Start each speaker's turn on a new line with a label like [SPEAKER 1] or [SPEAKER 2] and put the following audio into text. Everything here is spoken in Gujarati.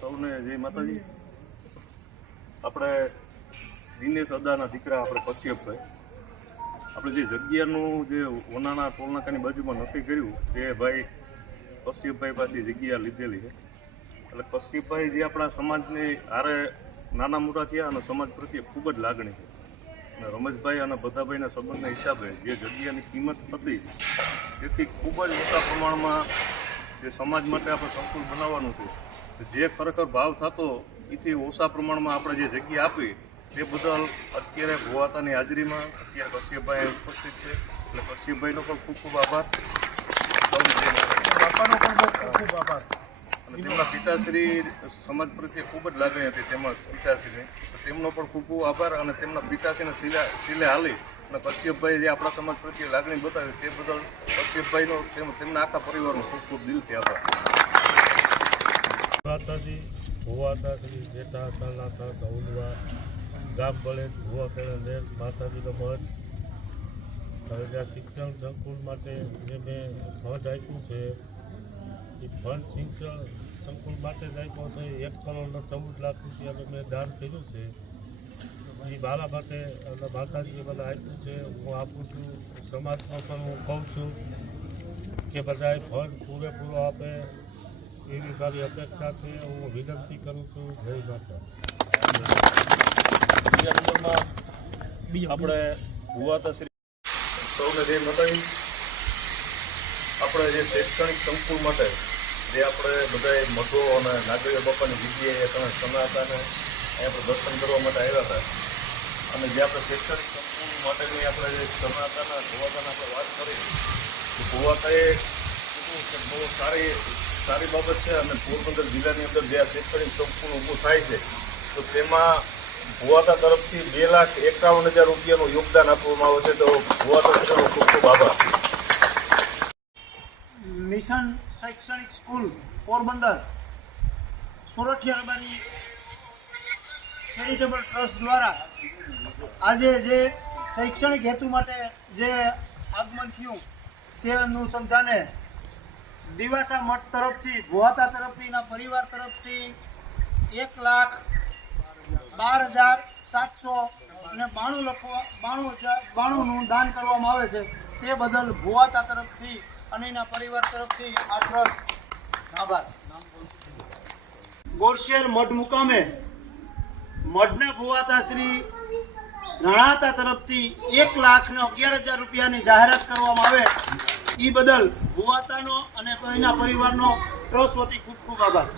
[SPEAKER 1] સૌને જય માતાજી. આપણે દિનેશ અદાના દીકરા આપણે કશ્યપભાઈ. આપણે જે જગ્યાનું જે ઓનાના ટોલનાકાની બાજુમાં નક્કી કર્યું, તે ભાઈ કશ્યપભાઈ પાસે જગ્યા લીધેલી છે. એટલે કશ્યપભાઈ જે આપણા સમાજની હારે નાના મોટા થયા અને સમાજ પ્રત્યે ખૂબ જ લાગણી છે. અને રમેશભાઈ અને બધાભાઈના સંબંધના હિસાબે જે જગ્યાની કિંમત હતી, તેથી ખૂબ જ મોટા પ્રમાણમાં જે સમાજ માટે આપણે સંકુલ બનાવવાનું છે જે ખરેખર ભાવ થતો એથી ઓછા પ્રમાણમાં આપણે જે જગ્યા આપી તે બદલ અત્યારે ભુવાતાની હાજરીમાં અત્યારે કશ્યપભાઈ ઉપસ્થિત છે. એટલે કશ્યપભાઈનો પણ ખૂબ ખૂબ આભાર.
[SPEAKER 2] બાપાનો પણ ખૂબ ખૂબ આભાર.
[SPEAKER 1] અને તેમના પિતાશ્રી સમાજ પ્રત્યે ખૂબ જ લાગણી હતી તેમજ પિતાશ્રીને. તેમનો પણ ખૂબ ખૂબ આભાર અને તેમના પિતાશ્રીને શિલા શીલે હાલી અને કશ્યપભાઈ જે આપણા સમાજ પ્રત્યે લાગણી બતાવી તે બદલ કશ્યપભાઈનો તેમ તેમના આખા પરિવારનો ખૂબ ખૂબ દિલથી આભાર.
[SPEAKER 3] માતાજી ભુવાતા શ્રી જેઠા તલાતા ધૌલવા ગામ બળે ભુવા કેળા માતાજીનો મઠ. હવે શિક્ષણ સંકુલ માટે જે મેં ફંડ આપ્યું છે, એ ફંડ શિક્ષણ સંકુલ માટે જ આપ્યો છે. એક કરોડ ને ચૌદ લાખ રૂપિયાનું મેં દાન કર્યું છે. એ મારા માટે અને માતાજીએ મને આપ્યું છે. હું આપું છું, સમાજમાં પણ હું કહું છું કે બધાએ ફંડ પૂરેપૂરો આપે. એવી મારી અપેક્ષા છે, હું વિનંતી કરું છું. જય માતા
[SPEAKER 1] આપણે ભુવાતા શ્રી સૌને જય માતાજી. આપણે જે શૈક્ષણિક સંકુલ માટે જે આપણે બધાએ મઠો અને નાગરિક બાપાની જગ્યાએ તમે સનાતાને અહીંયા આપણે દર્શન કરવા માટે આવ્યા હતા. અને જે આપણે શૈક્ષણિક સંકુલ માટેની આપણે જે સનાતાના ભુવાતાના આપણે વાત કરી ભુવાતાએ બહુ સારી સારી બાબત છે અને પોરબંદર જિલ્લાની અંદર જે આ શૈક્ષણિક સંકુલ ઊભું થાય છે, તો તેમાં ભુવાતા તરફથી બે લાખ એકાવન હજાર રૂપિયાનું યોગદાન આપવામાં આવે છે. તો ભુવાતા શ્રીનો ખૂબ ખૂબ આભાર.
[SPEAKER 2] મિશન શૈક્ષણિક school Porbandar, Sorathiya Rabari charitable trust દ્વારા આજે જે શૈક્ષણિક હેતુ માટે જે આગમન થયું, તે અનુસંધાને દિવાસા મઠ તરફથી ભુવાતા તરફથી, એના પરિવાર તરફથી એક લાખ બાર હજાર સાતસો અને બાણું લખવા, બાણું હજાર, બાણુંનું દાન કરવામાં આવે છે. તે બદલ ભુવાતા તરફથી અને એના પરિવાર તરફથી આ ટ્રસ્ટ, આભાર. ગોરશેર મઢ મુકામે મઢના ભુવાતા શ્રી રણાતા તરફથી એક લાખ ને અગિયાર હજાર રૂપિયાની જાહેરાત કરવામાં આવે. એ બદલ ભુવાતાનો અને એના પરિવારનો ટ્રસ્ટ વતી ખૂબ ખૂબ આભાર.